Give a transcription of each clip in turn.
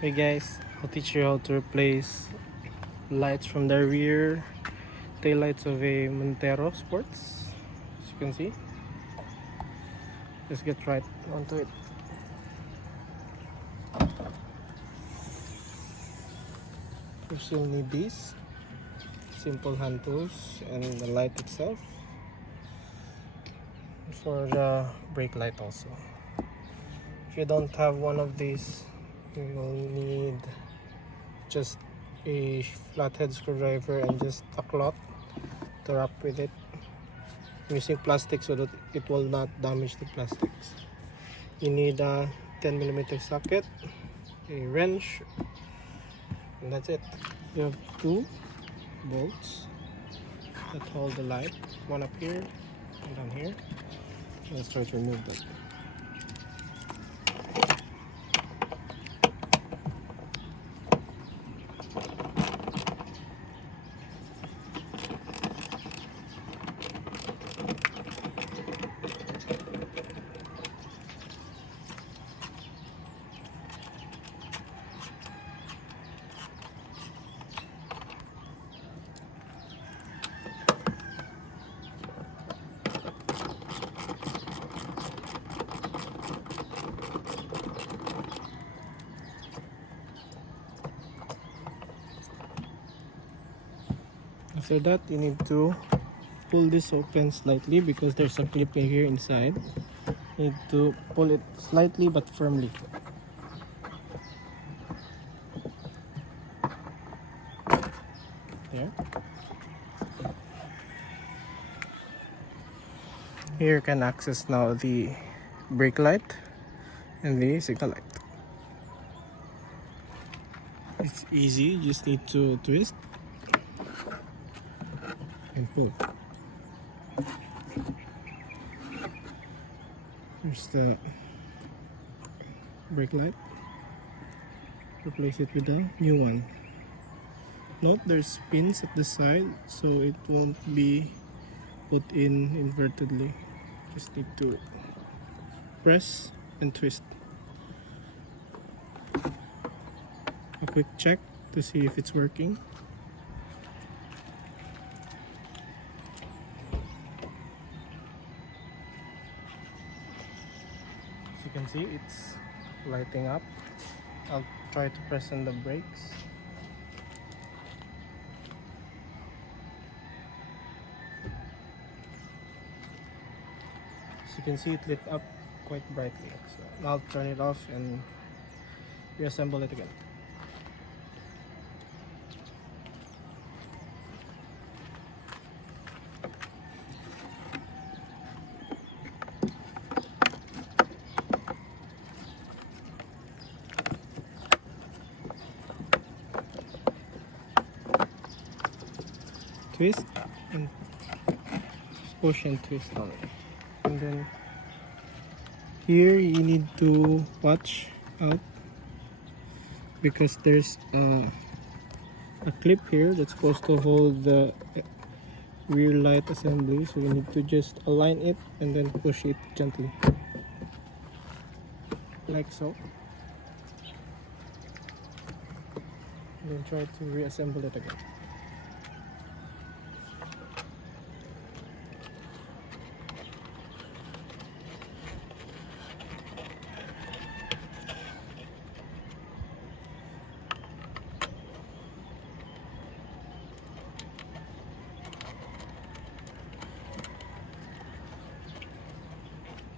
Hey guys, I'll teach you how to replace lights from the rear taillights of a Montero Sports. As you can see, let's get right onto it. First you'll need these simple hand tools and the light itself. For the brake light also. If you don't have one of these, you will need just a flathead screwdriver and just a cloth to wrap with it. I'm using plastic so that it will not damage the plastics. You need a 10mm socket, a wrench, and that's it. You have two bolts that hold the light, one up here and down here. Let's try to remove them. After that, you need to pull this open slightly because there's a clip here inside. You need to pull it slightly but firmly. There. Here you can access now the brake light and the signal light. It's easy, you just need to twist and pull. Here's the brake light. Replace it with a new one. Note there's pins at the side so it won't be put in invertedly. Just need to press and twist. A quick check to see if it's working. As you can see, it's lighting up. I'll try to press on the brakes. As you can see, it lit up quite brightly. So I'll turn it off and reassemble it again. Twist and push and twist on it. And then here you need to watch out because there's a clip here that's supposed to hold the rear light assembly, so we need to just align it and then push it gently like so, and then try to reassemble it again.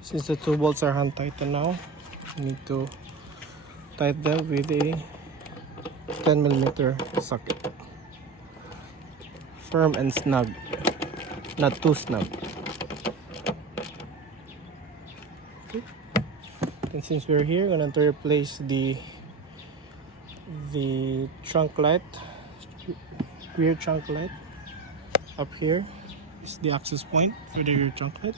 Since the two bolts are hand tightened now, you need to tighten them with a 10mm socket. Firm and snug, not too snug. Okay. And since we're here, I'm going to replace the trunk light, rear trunk light. Up here is the access point for the rear trunk light.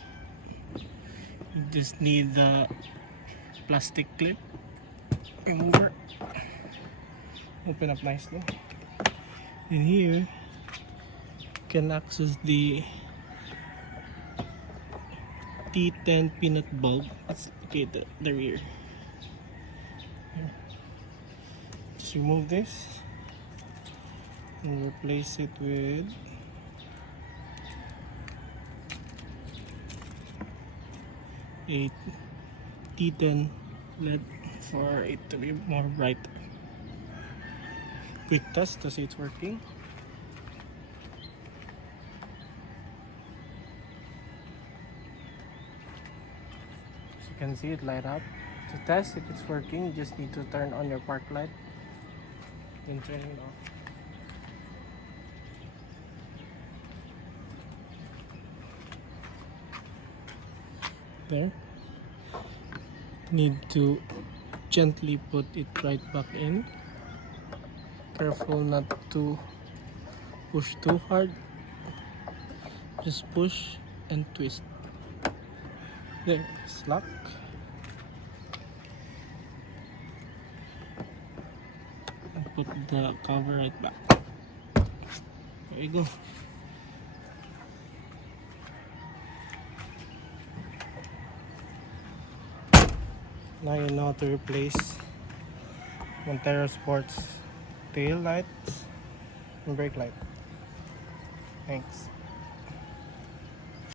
You just need the plastic clip remover. Open up nicely. In here, you can access the T10 peanut bulb. Let's locate the rear. Here. just remove this and replace it with a T10 LED for it to be more brighter. Quick test to see it's working. As you can see, it light up. To test if it's working, you just need to turn on your park light, then turn it off. There. Need to gently put it right back in. Careful not to push too hard. Just push and twist. There, it's locked. And put the cover right back. There you go. Now you know how to replace Montero Sports tail lights and brake light. Thanks.